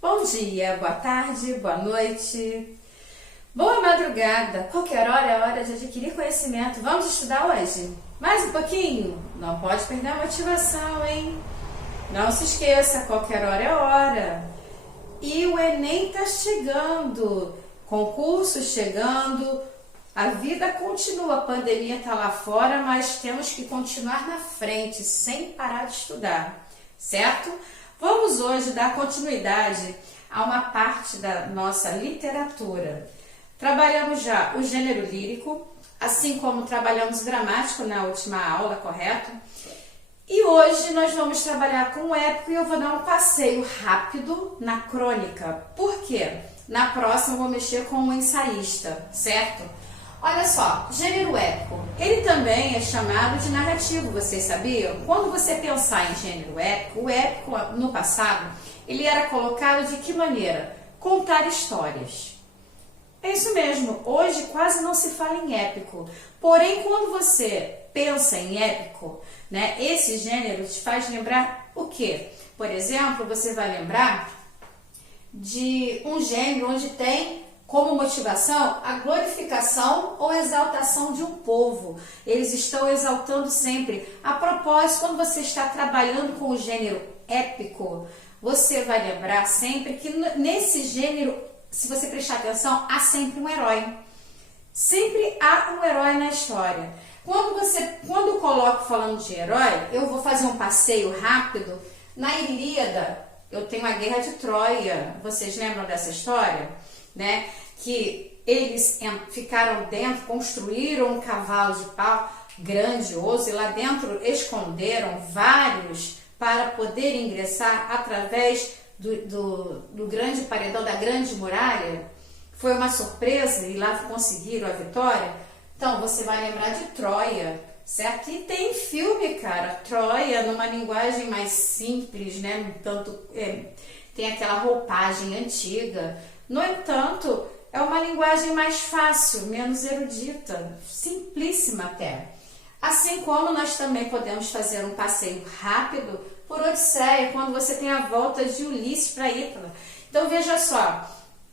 Bom dia, boa tarde, boa noite, boa madrugada. Qualquer hora é hora de adquirir conhecimento. Vamos estudar hoje? Mais um pouquinho? Não pode perder a motivação, hein? Não se esqueça, qualquer hora é hora. E o Enem está chegando, concursos chegando, a vida continua, a pandemia está lá fora, mas temos que continuar na frente, sem parar de estudar, certo? Vamos hoje dar continuidade a uma parte da nossa literatura. Trabalhamos já o gênero lírico, assim como trabalhamos o dramático na última aula, correto? E hoje nós vamos trabalhar com o épico e eu vou dar um passeio rápido na crônica. Por quê? Na próxima eu vou mexer com o ensaísta, certo? Olha só, gênero épico, ele também é chamado de narrativo, vocês sabiam? Quando você pensar em gênero épico, o épico no passado, ele era colocado de que maneira? Contar histórias. É isso mesmo, hoje quase não se fala em épico, porém quando você pensa em épico, né, esse gênero te faz lembrar o quê? Por exemplo, você vai lembrar de um gênero onde tem como motivação a glorificação ou exaltação de um povo. Eles estão exaltando sempre. A propósito, quando você está trabalhando com o gênero épico, você vai lembrar sempre que nesse gênero, se você prestar atenção, há sempre um herói. Sempre há um herói na história. Quando eu coloco falando de herói, eu vou fazer um passeio rápido. Na Ilíada, eu tenho a Guerra de Troia. Vocês lembram dessa história? Né? Que eles ficaram dentro, construíram um cavalo de pau grandioso e lá dentro esconderam vários para poder ingressar através do grande paredão, da grande muralha. Foi uma surpresa e lá conseguiram a vitória. Então você vai lembrar de Troia, certo? E tem filme, cara, Troia numa linguagem mais simples, né? Tanto, tem aquela roupagem antiga. No entanto, é uma linguagem mais fácil, menos erudita, simplíssima até. Assim como nós também podemos fazer um passeio rápido por Odisseia, quando você tem a volta de Ulisses para Ítala. Então veja só,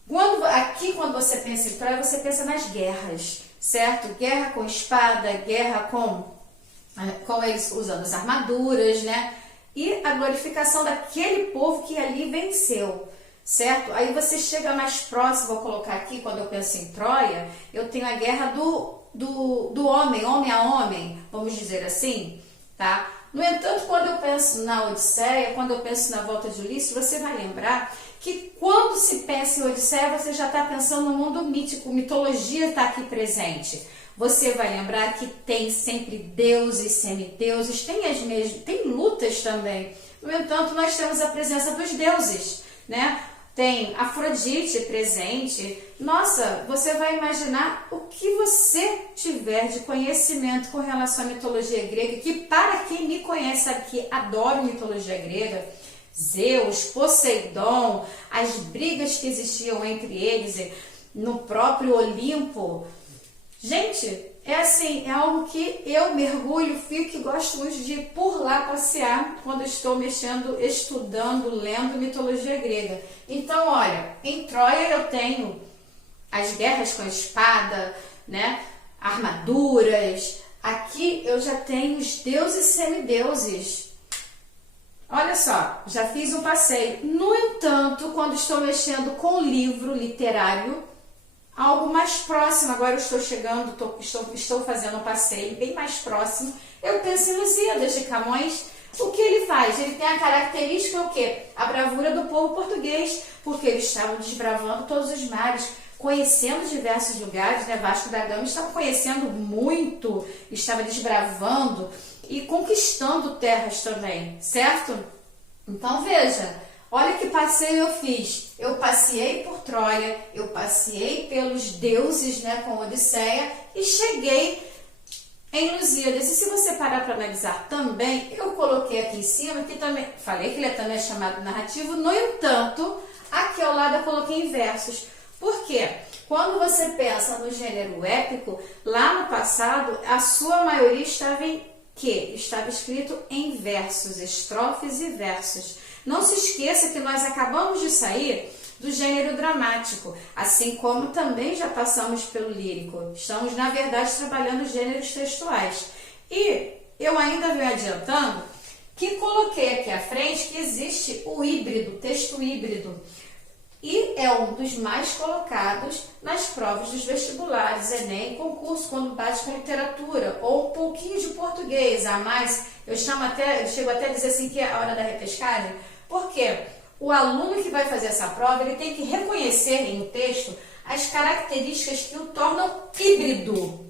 quando você pensa em Troia, você pensa nas guerras, certo? Guerra com espada, guerra com eles usando as armaduras, né? E a glorificação daquele povo que ali venceu. Certo? Aí você chega mais próximo, vou colocar aqui, quando eu penso em Troia, eu tenho a guerra do homem a homem, vamos dizer assim, tá? No entanto, quando eu penso na Odisseia, quando eu penso na volta de Ulisses, você vai lembrar que quando se pensa em Odisseia, você já está pensando no mundo mítico, mitologia está aqui presente. Você vai lembrar que tem sempre deuses, semideuses, tem lutas também. No entanto, nós temos a presença dos deuses, né? Tem Afrodite presente. Nossa, você vai imaginar o que você tiver de conhecimento com relação à mitologia grega, que para quem me conhece aqui, adoro mitologia grega, Zeus, Poseidon, as brigas que existiam entre eles no próprio Olimpo. Gente, é assim, é algo que eu mergulho, fico e gosto muito de ir por lá passear quando estou mexendo, estudando, lendo mitologia grega. Então, olha, em Troia eu tenho as guerras com a espada, né? Armaduras. Aqui eu já tenho os deuses e semideuses. Olha só, já fiz um passeio. No entanto, quando estou mexendo com livro literário, algo mais próximo, agora eu estou chegando, estou fazendo um passeio bem mais próximo, eu penso em Lusíadas de Camões. O que ele faz? Ele tem a característica o quê? A bravura do povo português, porque eles estavam desbravando todos os mares, conhecendo diversos lugares, né? Vasco da Gama estava conhecendo muito, estava desbravando e conquistando terras também, certo? Então veja, olha que passeio eu fiz. Eu passei por Troia, eu passei pelos deuses, né, com Odisseia e cheguei em Lusíadas. E se você parar para analisar também, eu coloquei aqui em cima, que também falei que ele também é chamado narrativo, no entanto, aqui ao lado eu coloquei em versos. Por quê? Quando você pensa no gênero épico, lá no passado, a sua maioria estava em que estava escrito em versos, estrofes e versos. Não se esqueça que nós acabamos de sair do gênero dramático, assim como também já passamos pelo lírico. Estamos, na verdade, trabalhando gêneros textuais. E eu ainda venho adiantando que coloquei aqui à frente que existe o híbrido, texto híbrido. E é um dos mais colocados nas provas dos vestibulares, Enem, concurso, quando bate com literatura, ou um pouquinho de português a mais. Eu chego até a dizer assim que é a hora da repescagem, porque o aluno que vai fazer essa prova, ele tem que reconhecer em um texto as características que o tornam híbrido.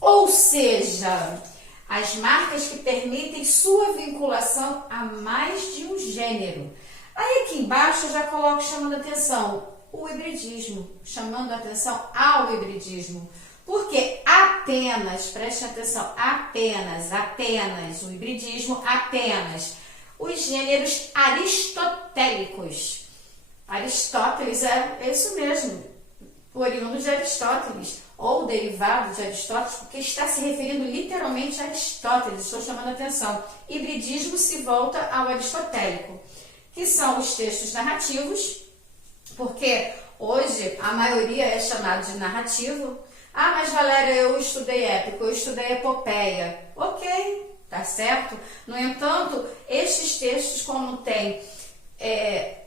Ou seja, as marcas que permitem sua vinculação a mais de um gênero. Aí aqui embaixo eu já coloco chamando atenção o hibridismo, chamando atenção ao hibridismo. Porque apenas, preste atenção, apenas, o hibridismo, apenas os gêneros aristotélicos. Aristóteles é isso mesmo, oriundo de Aristóteles, ou derivado de Aristóteles, porque está se referindo literalmente a Aristóteles, estou chamando atenção. Hibridismo se volta ao aristotélico, que são os textos narrativos, porque hoje a maioria é chamado de narrativo. Ah, mas Valéria, eu estudei épico, eu estudei epopeia. Ok, tá certo? No entanto, estes textos, como tem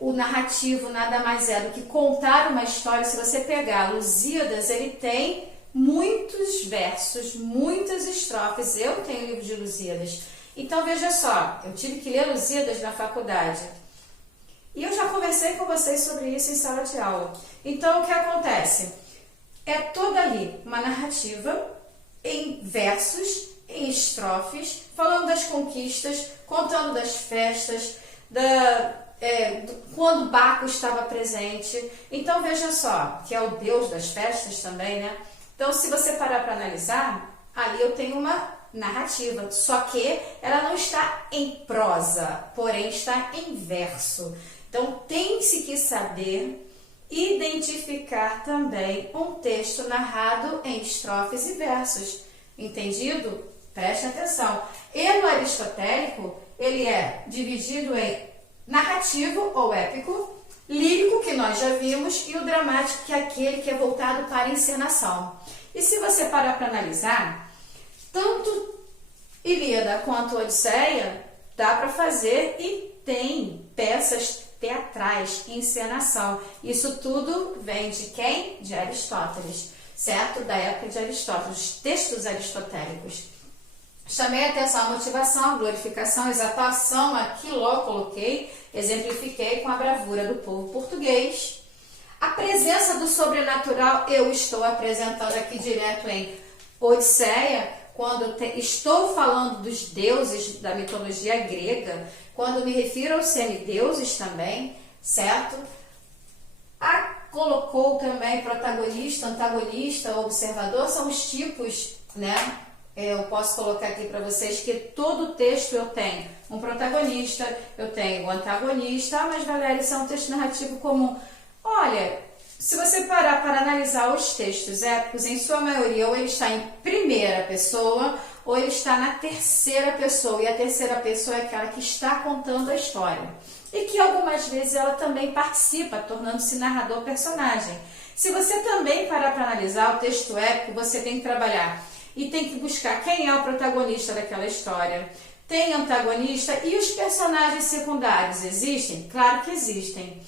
o narrativo, nada mais é do que contar uma história. Se você pegar Lusíadas, ele tem muitos versos, muitas estrofes. Eu tenho o livro de Lusíadas. Então, veja só, eu tive que ler Lusíadas na faculdade. E eu já conversei com vocês sobre isso em sala de aula. Então, o que acontece? É toda ali uma narrativa em versos, em estrofes, falando das conquistas, contando das festas, quando Baco estava presente. Então, veja só, que é o deus das festas também, né? Então, se você parar para analisar, ali eu tenho uma narrativa, só que ela não está em prosa, porém está em verso. Então, tem-se que saber identificar também um texto narrado em estrofes e versos. Entendido? Preste atenção. E no aristotélico, ele é dividido em narrativo ou épico, lírico, que nós já vimos, e o dramático, que é aquele que é voltado para a encenação. E se você parar para analisar, tanto Ilíada quanto Odisseia dá para fazer e tem peças teatrais, encenação. Isso tudo vem de quem? De Aristóteles, certo? Da época de Aristóteles, os textos aristotélicos. Chamei a atenção à motivação, a glorificação, a exaltação, aqui logo coloquei, exemplifiquei com a bravura do povo português. A presença do sobrenatural eu estou apresentando aqui direto em Odisseia, quando estou falando dos deuses da mitologia grega, quando me refiro aos semideuses também, certo? Colocou também protagonista, antagonista, observador, são os tipos, né? Eu posso colocar aqui para vocês que todo texto eu tenho um protagonista, eu tenho o antagonista. Ah, mas Valéria, isso é um texto narrativo comum. Olha, se você parar para analisar os textos épicos, em sua maioria, ou ele está em primeira pessoa, ou ele está na terceira pessoa. E a terceira pessoa é aquela que está contando a história. E que algumas vezes ela também participa, tornando-se narrador-personagem. Se você também parar para analisar o texto épico, você tem que trabalhar e tem que buscar quem é o protagonista daquela história. Tem antagonista e os personagens secundários existem? Claro que existem.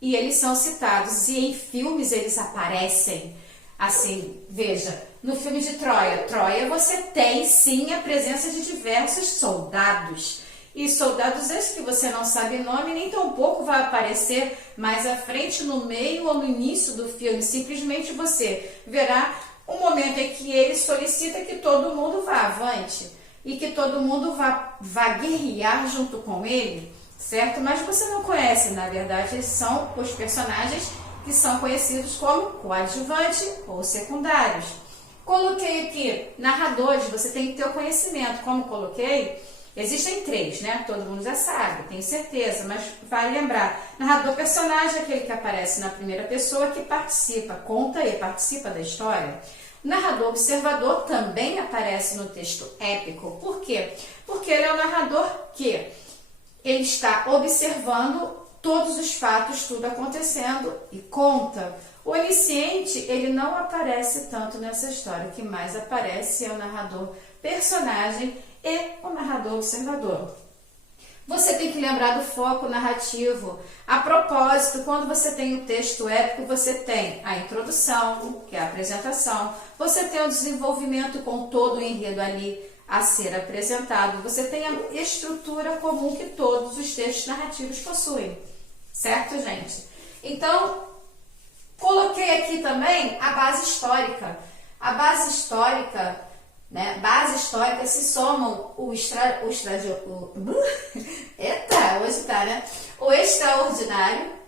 E eles são citados e em filmes eles aparecem. Assim, veja, no filme de Troia você tem sim a presença de diversos soldados. E soldados esses que você não sabe nome, nem tampouco vai aparecer mais à frente, no meio ou no início do filme. Simplesmente você verá um momento em que ele solicita que todo mundo vá avante e que todo mundo vá guerrear junto com ele, certo? Mas você não conhece, na verdade, eles são os personagens que são conhecidos como coadjuvante ou secundários. Coloquei aqui narradores, você tem que ter o conhecimento. Como coloquei, existem 3, né? Todo mundo já sabe, tenho certeza, mas vale lembrar. Narrador personagem é aquele que aparece na primeira pessoa, que participa, conta e participa da história. Narrador observador também aparece no texto épico. Por quê? Porque ele é o narrador que ele está observando todos os fatos, tudo acontecendo e conta. O onisciente, ele não aparece tanto nessa história. O que mais aparece é o narrador personagem e o narrador observador. Você tem que lembrar do foco narrativo. A propósito, quando você tem o texto épico, você tem a introdução, que é a apresentação, você tem o desenvolvimento com todo o enredo ali a ser apresentado, você tem a estrutura comum que todos os textos narrativos possuem, certo, gente? Então, coloquei aqui também a base histórica. A base histórica, né? Base histórica se somam o extraordinário,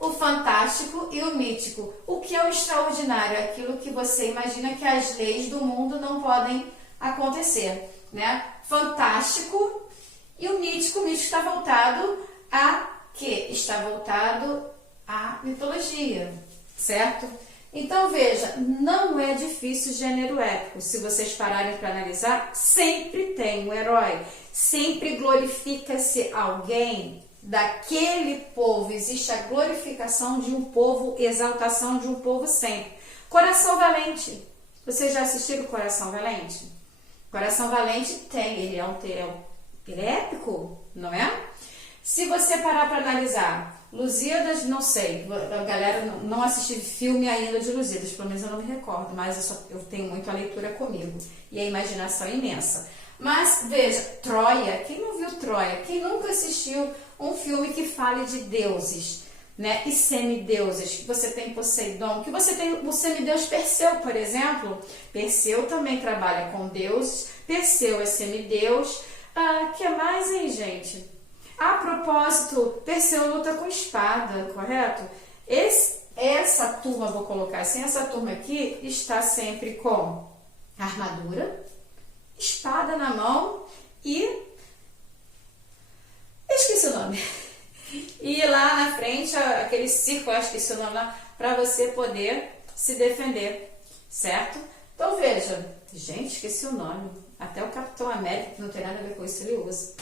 o fantástico e o mítico. O que é o extraordinário? É aquilo que você imagina que as leis do mundo não podem acontecer, né? Fantástico e o mítico está voltado a quê? Está voltado à mitologia, certo? Então, veja, não é difícil o gênero épico. Se vocês pararem para analisar, sempre tem um herói. Sempre glorifica-se alguém daquele povo. Existe a glorificação de um povo, exaltação de um povo sempre. Coração Valente. Vocês já assistiram Coração Valente? Coração Valente tem, ele é épico, não é? Se você parar para analisar, Lusíadas, não sei, a galera não assistiu filme ainda de Lusíadas, pelo menos eu não me recordo, mas eu tenho muito a leitura comigo e a imaginação é imensa. Mas veja, Troia, quem não viu Troia? Quem nunca assistiu um filme que fale de deuses, né? E semideuses, que você tem Poseidon, que você tem o semideus Perseu, por exemplo. Perseu também trabalha com deuses, Perseu é semideus. Que mais, hein, gente? A propósito, Perseu luta com espada, correto? Essa turma, vou colocar assim, essa turma aqui está sempre com armadura, espada na mão e... esqueci o nome. E lá na frente, aquele círculo, acho que esqueci o nome lá, para você poder se defender, certo? Então veja, gente, esqueci o nome. Até o Capitão América, que não tem nada a ver com isso, ele usa.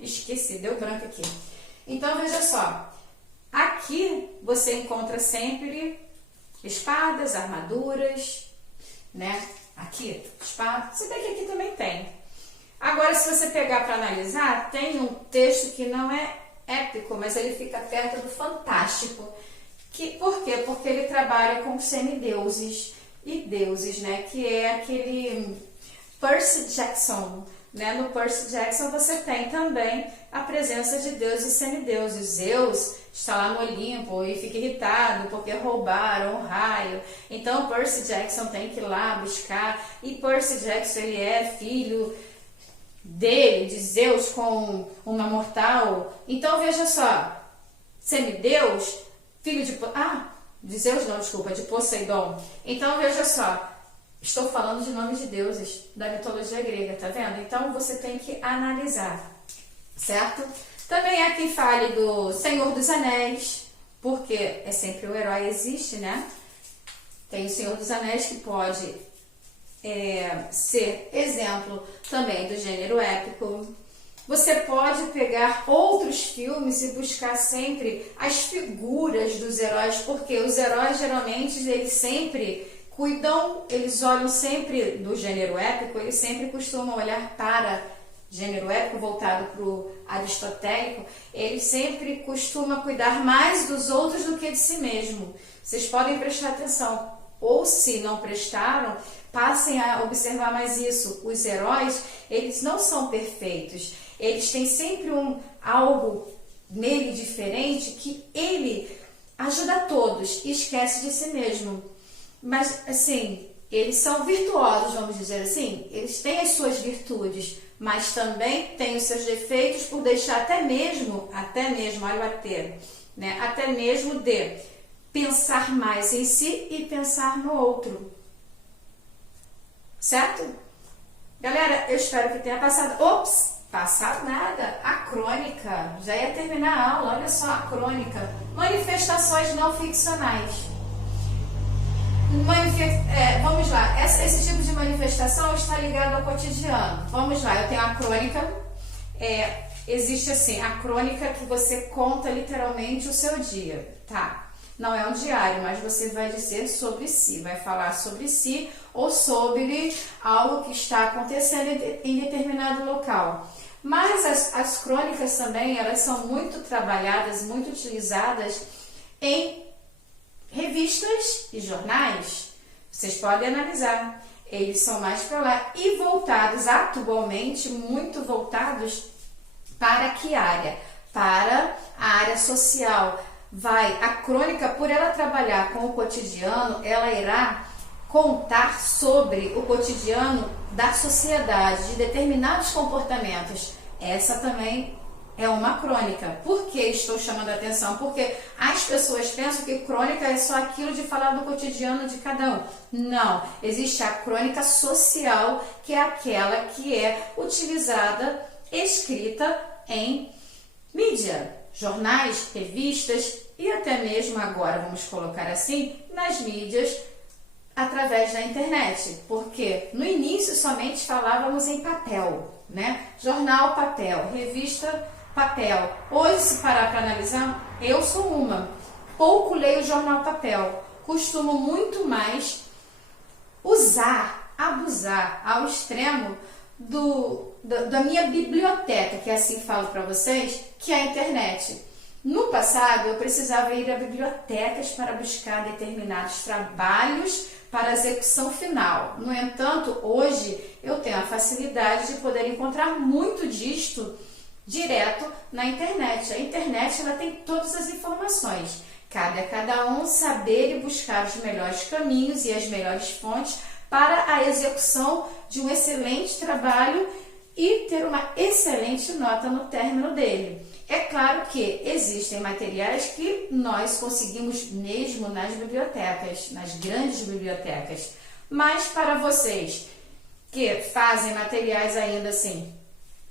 Esqueci, deu branco aqui. Então, veja só. Aqui você encontra sempre espadas, armaduras, né? Aqui, espada. Você vê que aqui também tem. Agora, se você pegar para analisar, tem um texto que não é épico, mas ele fica perto do fantástico. Por quê? Porque ele trabalha com semideuses e deuses, né? Que é aquele Percy Jackson. Né? No Percy Jackson você tem também a presença de deuses e semideuses. Zeus está lá no Olimpo e fica irritado porque roubaram o raio. Então Percy Jackson tem que ir lá buscar. E Percy Jackson ele é filho dele, de Zeus, com uma mortal. Então veja só, semideus, filho de Zeus não, desculpa, de Poseidon. Então veja só, estou falando de nomes de deuses da mitologia grega, tá vendo? Então você tem que analisar, certo? Também há quem fale do Senhor dos Anéis, porque é sempre o herói existe, né? Tem o Senhor dos Anéis que pode ser exemplo também do gênero épico. Você pode pegar outros filmes e buscar sempre as figuras dos heróis, porque os heróis geralmente eles sempre cuidam, eles olham sempre do gênero épico, eles sempre costumam olhar para gênero épico voltado para o aristotélico, eles sempre costumam cuidar mais dos outros do que de si mesmo. Vocês podem prestar atenção, ou se não prestaram, passem a observar mais isso. Os heróis, eles não são perfeitos, eles têm sempre algo nele diferente que ele ajuda a todos e esquece de si mesmo. Mas, assim, eles são virtuosos, vamos dizer assim. Eles têm as suas virtudes, mas também têm os seus defeitos por deixar até mesmo, olha o até, né? Até mesmo de pensar mais em si e pensar no outro. Certo? Galera, eu espero que tenha passado... Passado nada. A crônica. Já ia terminar a aula, olha só a crônica. Manifestações não ficcionais. Vamos lá, esse tipo de manifestação está ligado ao cotidiano. Vamos lá, eu tenho a crônica, existe assim, a crônica que você conta literalmente o seu dia, tá? Não é um diário, mas você vai dizer sobre si, vai falar sobre si ou sobre algo que está acontecendo em determinado local. Mas as crônicas também, elas são muito trabalhadas, muito utilizadas em revistas e jornais. Vocês podem analisar, eles são mais para lá e voltados, atualmente, muito voltados para que área? Para a área social. A crônica, por ela trabalhar com o cotidiano, ela irá contar sobre o cotidiano da sociedade, de determinados comportamentos. Essa também é uma crônica. Por que estou chamando a atenção? Porque as pessoas pensam que crônica é só aquilo de falar do cotidiano de cada um. Não, existe a crônica social, que é aquela que é utilizada, escrita em mídia, jornais, revistas e até mesmo agora, vamos colocar assim, nas mídias através da internet. Porque no início somente falávamos em papel, né? Jornal, papel, revista, papel. Hoje, se parar para analisar, eu sou uma. Pouco leio jornal papel. Costumo muito mais abusar ao extremo da minha biblioteca, que assim falo para vocês, que é a internet. No passado, eu precisava ir a bibliotecas para buscar determinados trabalhos para a execução final. No entanto, hoje eu tenho a facilidade de poder encontrar muito disto direto na internet. A internet, ela tem todas as informações. Cabe a cada um saber e buscar os melhores caminhos e as melhores fontes para a execução de um excelente trabalho e ter uma excelente nota no término dele. É claro que existem materiais que nós conseguimos mesmo nas bibliotecas, nas grandes bibliotecas. Mas para vocês que fazem materiais ainda assim,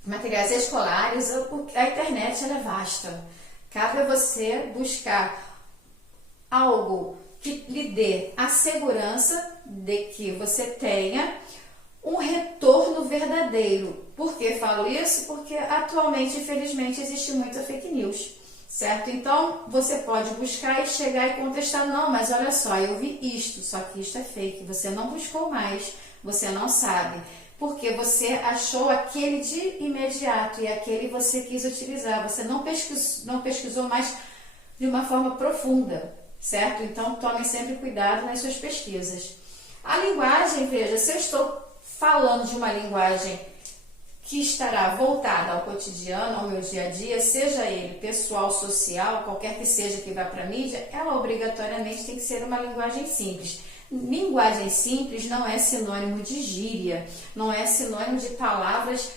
materiais escolares, a internet ela é vasta. Cabe a você buscar algo que lhe dê a segurança de que você tenha um retorno verdadeiro. Por que falo isso? Porque atualmente, infelizmente, existe muita fake news, certo? Então, você pode buscar e chegar e contestar, não, mas olha só, eu vi isto, só que isto é fake, você não buscou mais, você não sabe, porque você achou aquele de imediato e aquele você quis utilizar, você não pesquisou mais de uma forma profunda, certo? Então, tome sempre cuidado nas suas pesquisas. A linguagem, veja, se eu estou falando de uma linguagem que estará voltada ao cotidiano, ao meu dia a dia, seja ele pessoal, social, qualquer que seja que vá para a mídia, ela obrigatoriamente tem que ser uma linguagem simples. Linguagem simples não é sinônimo de gíria, não é sinônimo de palavras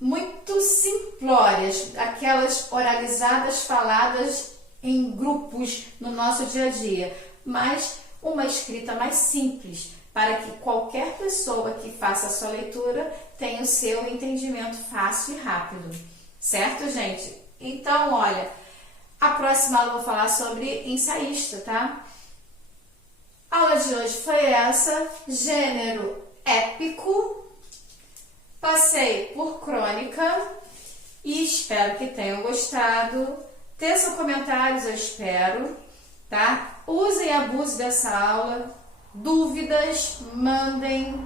muito simplórias, aquelas oralizadas, faladas em grupos no nosso dia a dia, mas uma escrita mais simples, para que qualquer pessoa que faça a sua leitura tenha o seu entendimento fácil e rápido. Certo, gente? Então, olha, a próxima aula eu vou falar sobre ensaísta, tá? A aula de hoje foi essa, gênero épico. Passei por crônica e espero que tenham gostado. Teçam comentários, eu espero, tá? Usem e abusem dessa aula. Dúvidas, mandem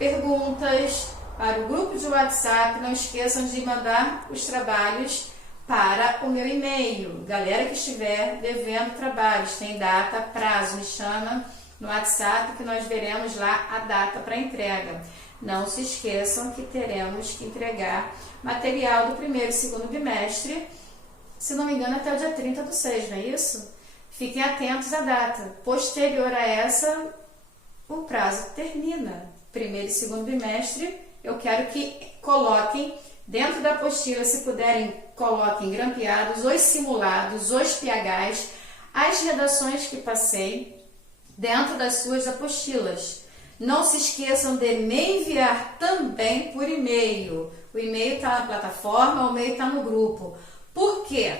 perguntas para o grupo de WhatsApp. Não esqueçam de mandar os trabalhos para o meu e-mail. Galera que estiver devendo trabalhos, tem data, prazo, me chama no WhatsApp que nós veremos lá a data para entrega. Não se esqueçam que teremos que entregar material do primeiro e segundo bimestre, se não me engano, até o dia 30/6, não é isso? Fiquem atentos à data. Posterior a essa, o prazo termina. Primeiro e segundo bimestre, eu quero que coloquem dentro da apostila, se puderem, coloquem grampeados, os simulados, os PHs, as redações que passei dentro das suas apostilas. Não se esqueçam de me enviar também por e-mail. O e-mail está na plataforma, o e-mail está no grupo. Por quê?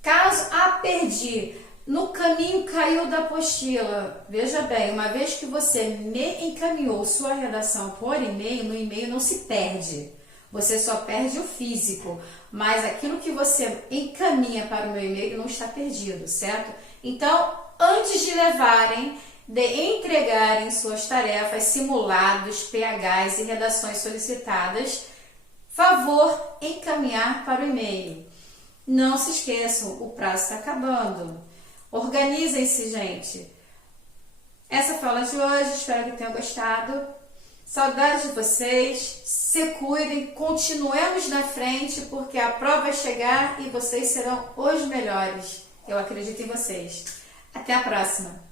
Caso perdi no caminho caiu da apostila. Veja bem, uma vez que você me encaminhou sua redação por e-mail, no e-mail não se perde. Você só perde o físico, mas aquilo que você encaminha para o meu e-mail não está perdido, certo? Então, antes de entregarem suas tarefas, simulados, PHs e redações solicitadas, favor encaminhar para o e-mail. Não se esqueçam, o prazo está acabando. Organizem-se, gente. Essa foi a aula de hoje, espero que tenham gostado. Saudades de vocês, se cuidem, continuemos na frente, porque a prova vai chegar e vocês serão os melhores. Eu acredito em vocês. Até a próxima!